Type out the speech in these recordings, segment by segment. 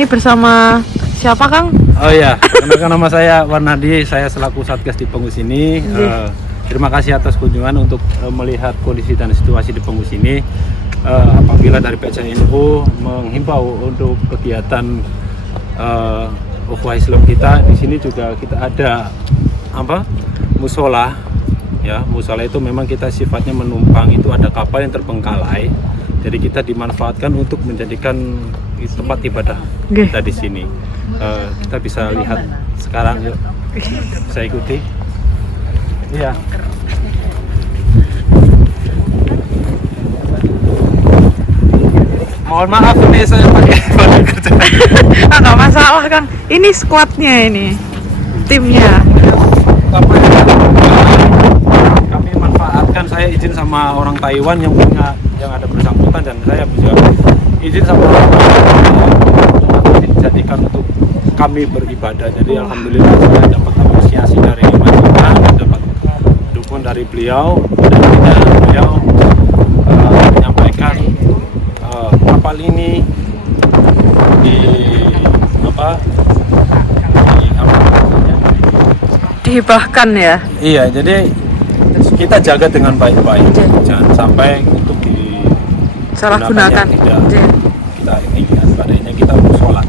Ini bersama siapa, Kang? Oh iya, kenalkan nama saya Warnadi, saya selaku Satgas di Penggus ini. Terima kasih atas kunjungan untuk melihat kondisi dan situasi di Penggus ini. Apabila dari PCNU menghimbau untuk kegiatan ukhuwah Islam kita, di sini juga kita ada musola. Ya, musola itu memang kita sifatnya menumpang, itu ada kapal yang terbengkalai. Jadi kita dimanfaatkan untuk menjadikan tempat ibadah kita di sini. Kita bisa lihat sekarang, yuk. Saya ikuti. Iya. Mohon maaf nih saya pakai baju kerja. Nggak masalah, Kang. Ini squadnya ini, timnya. Kami manfaatkan, saya izin sama orang Taiwan yang ada bersangkutan, dan saya bisa izin sama orang Taiwan yang dijadikan untuk kami beribadah. Jadi alhamdulillah saya dapat apresiasi dari majikan, dapat dukungan dari beliau, dan beliau menyampaikan kapal ini Dihibahkan ya. Iya, jadi kita jaga dengan baik-baik, jangan sampai untuk Salahgunakan. Kita ini padanya kita mau sholat.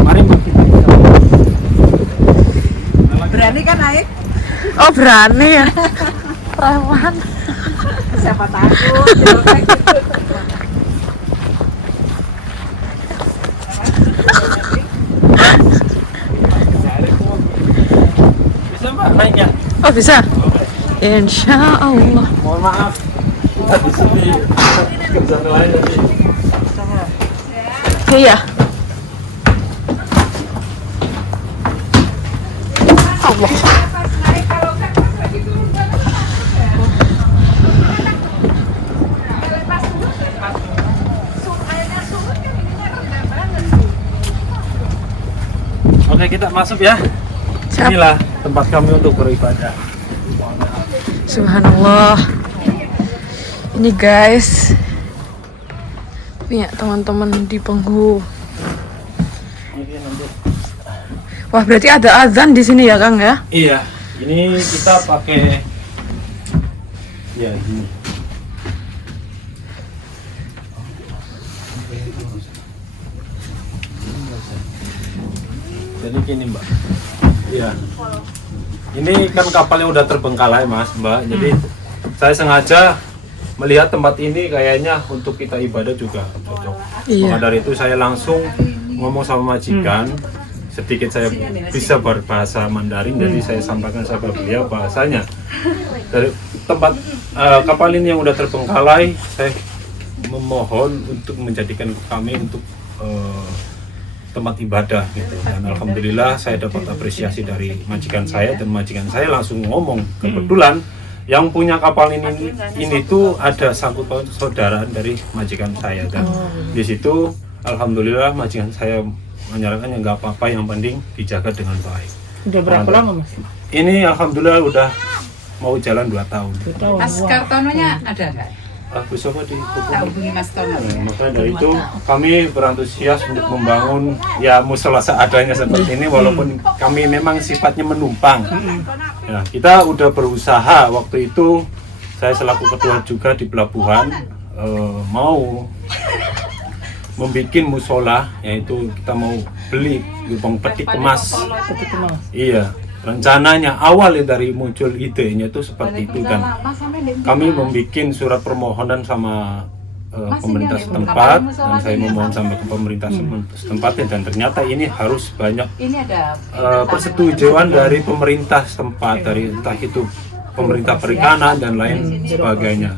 Mari Mbak, kita Berani kan naik? Oh, berani ya. Preman. Siapa takut? Jawabnya gitu. bisa Mbak naiknya. Oh, bisa. Insya Allah. Mohon maaf, kita di sini kerjaan lain tadi. Iya. Allah. Oke, kita masuk ya. Siap. Inilah tempat kami untuk beribadah. Subhanallah. Ini guys, punya teman-teman di Penghu. Wah, berarti ada azan di sini ya, Kang ya? Iya, ini kita pakai ya ini. Jadi gini Mbak. Iya. Ini kan kapalnya udah terbengkalai Mas, Mbak. Jadi saya sengaja melihat tempat ini kayaknya untuk kita ibadah juga cocok. Iya. Maka dari itu saya langsung ngomong sama majikan. Sedikit saya bisa berbahasa Mandarin, jadi saya sampaikan sama beliau bahasanya. Dari tempat kapal ini yang udah terbengkalai, saya memohon untuk menjadikan kami untuk tempat ibadah gitu. Dan alhamdulillah saya dapat apresiasi dari majikan saya, dan majikan saya langsung ngomong, kebetulan yang punya kapal ini tuh ada sangkut paut saudaraan dari majikan saya, dan di situ alhamdulillah majikan saya menyarankan nggak apa-apa, yang penting dijaga dengan baik. Udah berapa lama Mas? Ini alhamdulillah udah mau jalan 2 tahun. 2 tahun. Mas Kartononya ada nggak? Bisa Pak Tak dihubungi. hubungi Mas Tono. Makanya dari itu kami berantusias untuk membangun ya musola seadanya seperti ini, walaupun kami memang sifatnya menumpang. Ya, kita udah berusaha waktu itu, saya selaku ketua juga di pelabuhan mau membuat musola, yaitu kita mau beli lubang peti kemas. Peti kemas. Iya, rencananya awal dari muncul idenya itu seperti itu, dan kami membuat surat permohonan sama pemerintah setempat, dan saya memohon sama ke pemerintah setempat, dan ternyata ini harus banyak Ini ada persetujuan dari pemerintah setempat, dari entah itu pemerintah perikanan dan lain sebagainya.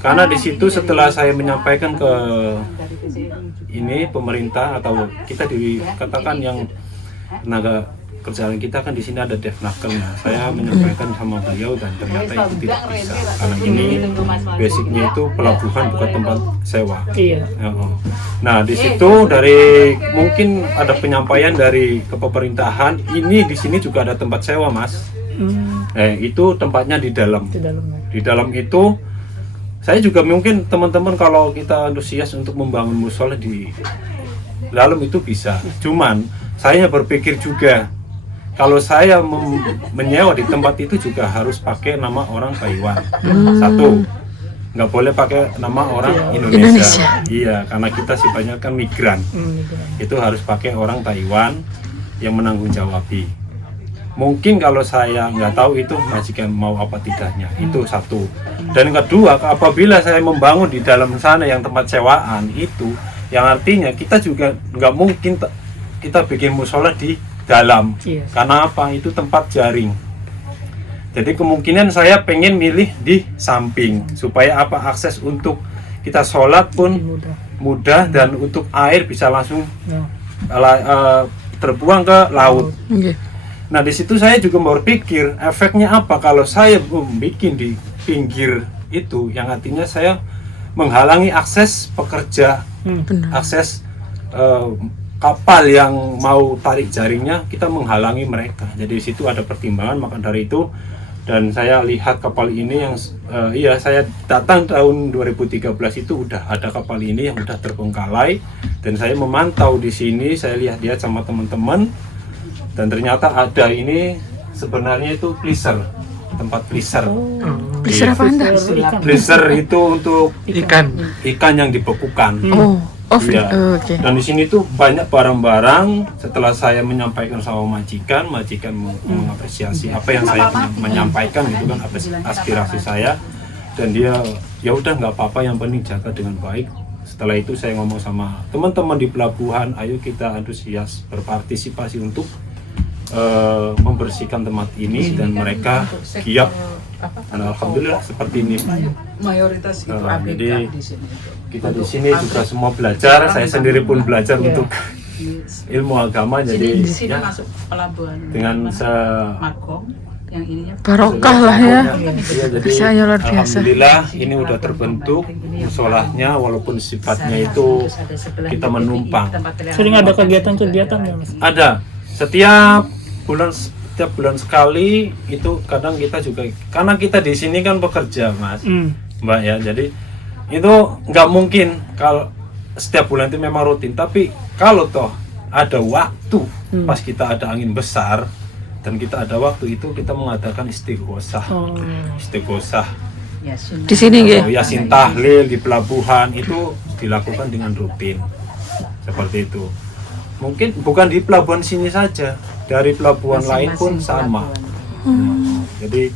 Karena di situ setelah saya menyampaikan ke ini pemerintah, atau kita dikatakan yang tenaga kerjaan kita kan di sini ada devnakelnya. Saya menyampaikan sama beliau, dan ternyata itu tidak bisa, karena ini basicnya itu pelabuhan bukan tempat sewa. Iya. Nah di situ dari mungkin ada penyampaian dari kepemerintahan, ini di sini juga ada tempat sewa Mas. Itu tempatnya di dalam. Di dalam itu saya juga mungkin teman-teman kalau kita antusias untuk membangun musola di dalam itu bisa. Cuman saya berpikir juga kalau saya menyewa di tempat itu juga harus pakai nama orang Taiwan. Satu, nggak boleh pakai nama orang Indonesia. Iya, karena kita sifatnya kan migran. Itu harus pakai orang Taiwan yang menanggung jawabi. Mungkin kalau saya nggak tahu itu majikan mau apa tidaknya, itu satu. Dan kedua, apabila saya membangun di dalam sana yang tempat sewaan itu, yang artinya kita juga nggak mungkin kita bikin musola di dalam. Karena apa? Itu tempat jaring. Jadi kemungkinan saya pengen milih di samping supaya apa, akses untuk kita sholat pun mudah dan untuk air bisa langsung terbuang ke laut. Nah di situ saya juga berpikir efeknya apa kalau saya bikin di pinggir itu, yang artinya saya menghalangi akses pekerja, akses kapal yang mau tarik jaringnya, kita menghalangi mereka. Jadi di situ ada pertimbangan, maka dari itu. Dan saya lihat kapal ini yang saya datang tahun 2013 itu udah ada kapal ini yang udah terbengkalai, dan saya memantau di sini, saya lihat dia sama teman-teman, dan ternyata ada ini sebenarnya itu pleaser, tempat pleaser. Pleaser apa Anda? Pleaser itu untuk ikan yang dibekukan. Iya. Oke. Dan di sini tuh banyak barang-barang. Setelah saya menyampaikan sama majikan mengapresiasi apa yang saya menyampaikan, gitu kan, aspirasi saya, dan dia ya udah nggak apa-apa, yang penting jaga dengan baik. Setelah itu saya ngomong sama teman-teman di pelabuhan, ayo kita antusias berpartisipasi untuk membersihkan tempat ini, dan mereka giat. Dan alhamdulillah seperti ini. Mayoritas itu Jadi kita di sini juga semua belajar, saya sendiri pun belajar untuk ilmu agama. Jadi di sini ya, masuk pelabuhan dengan Markom yang ininya Barokah lah ya. Iya, jadi Bisa luar biasa. alhamdulillah ini udah terbentuk musolahnya, walaupun sifatnya itu kita menumpang. Sering ada kegiatan-kegiatan ya Mas? Ada setiap bulan sekali itu, kadang kita juga, karena kita di sini kan bekerja Mas, Mbak ya, jadi itu nggak mungkin kalau setiap bulan itu memang rutin, tapi kalau toh ada waktu pas kita ada angin besar dan kita ada waktu itu, kita mengadakan istighosah. Di sini Atau yasin tahlil di pelabuhan itu dilakukan dengan rutin seperti itu. Mungkin bukan di pelabuhan sini saja, dari pelabuhan lain pun sama. Jadi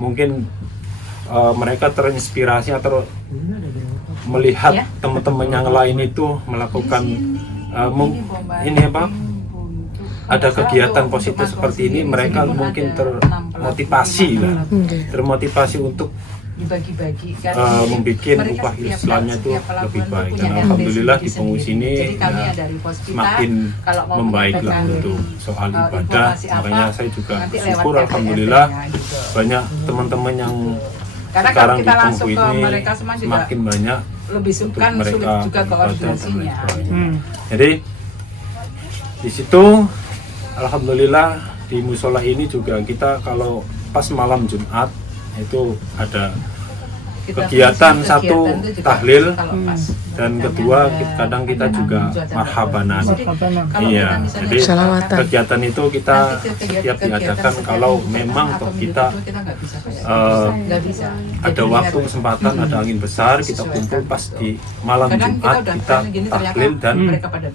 mungkin mereka terinspirasi atau melihat teman-teman yang lain itu melakukan ini apa, ada kegiatan positif seperti ini, mereka mungkin termotivasi untuk dibagi-bagi kan, membuat upah Islamnya itu lebih baik. Dan alhamdulillah di pengungsi ini semakin membaiklah untuk soal ibadah. Makanya saya juga syukur alhamdulillah banyak teman-teman yang sekarang di pengungsi ini semakin banyak lebih untuk sulit mereka juga koordinasinya. Jadi di situ alhamdulillah di musola ini juga kita kalau pas malam Jumat itu ada kegiatan satu tahlil, dan kedua kadang kita juga marhabanan. Iya, jadi kegiatan itu kita setiap diadakan kalau memang toh kita ada waktu kesempatan, ada angin besar, kita kumpul pas di malam Jumat, kita tahlil dan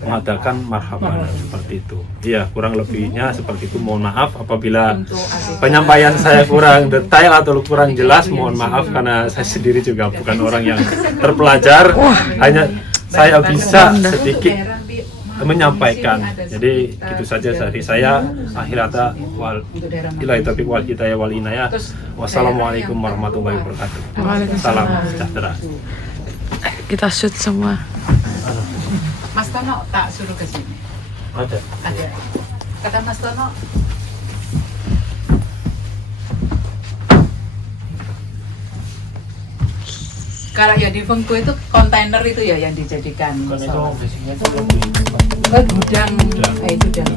mengadakan marhabanan seperti itu. Iya, kurang lebihnya seperti itu. Mohon maaf apabila penyampaian saya kurang detail atau kurang jelas, mohon maaf karena saya sendiri juga bukan orang yang terpelajar, hanya saya bisa sedikit menyampaikan. Jadi gitu saja dari saya. Akhirata wal ilahi taufiq wal hidayah wal inayah. Wassalamualaikum warahmatullahi wabarakatuh. Salam sejahtera. Kita shoot semua. Mas Tono tak suruh ke sini. Ada. Kata Mas Tono, kalau ya di Fengku itu kontainer itu ya yang dijadikan musola. Gudang, itu gudang.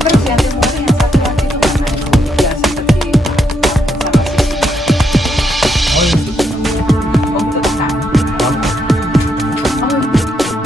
Terus yang timur yang satu lagi itu mana? Ya seperti sama sini. Oh itu kan. Oh itu.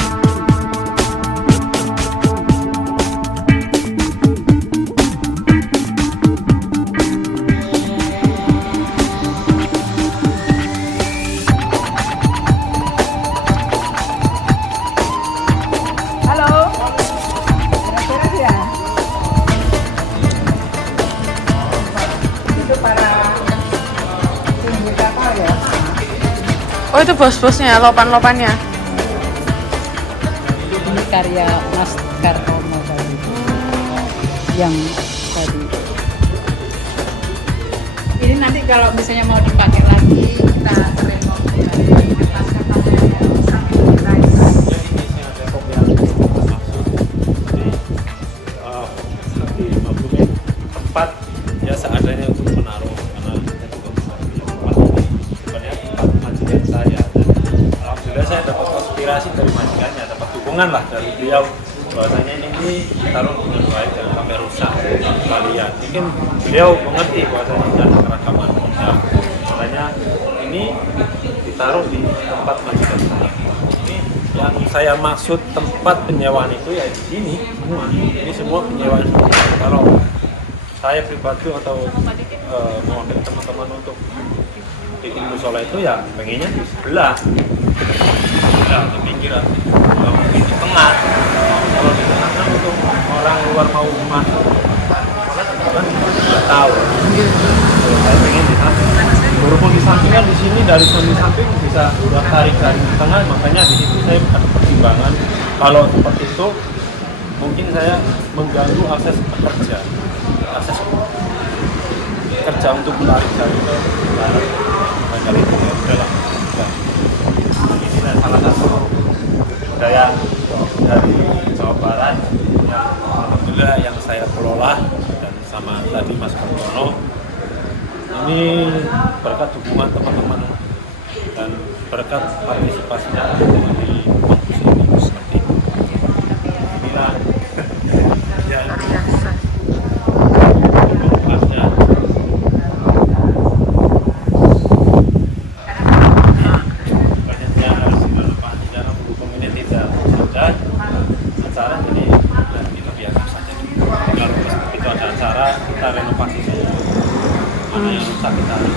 itu bos-bosnya, lopan-lopannya. Ini karya Mas Kartono tadi. Yang tadi. Ini nanti kalau misalnya mau dipakai lagi kita remove ya. Tempat ya seadanya untuk menaruh karena kita juga bisa tempat ini sebenarnya tempat majikan saya. Alhamdulillah saya dapat inspirasi dari majikannya, dapat dukungan lah dari beliau bahwasanya ini ditaruh dengan baik jangan sampai rusak kalian. Mungkin beliau mengerti bahwasanya ini ada keragaman produk, makanya ini ditaruh di tempat majikan saya. Ini yang saya maksud tempat penyewaan itu ya di sini semua. Ini semua penyewaan. Kalau saya pribadi atau mewakili teman-teman untuk bikin musola itu ya pengennya di sebelah atau pinggiran, nggak mungkin di tengah. Kalau di tengah kan untuk orang luar mau masuk sholat kan nggak tahu. Saya pengen di sana. Walaupun di samping kan di sini dari samping bisa udah tarik dari tengah, makanya di situ saya ada pertimbangan. Kalau seperti itu mungkin saya mengganggu akses pekerja. Akses kerja untuk menarik dari barat, kali itu ya udahlah. Ini salah satu budaya dari Jawa Barat yang alhamdulillah yang saya kelola dan sama tadi Mas Kartono. Ini berkat dukungan teman-teman dan berkat partisipasinya di kampus ini seperti itu. Inilah yang acara jadi kita biasa saja. Kalau begitu ada acara kita renovasi saja. Mana yang rusak kita harus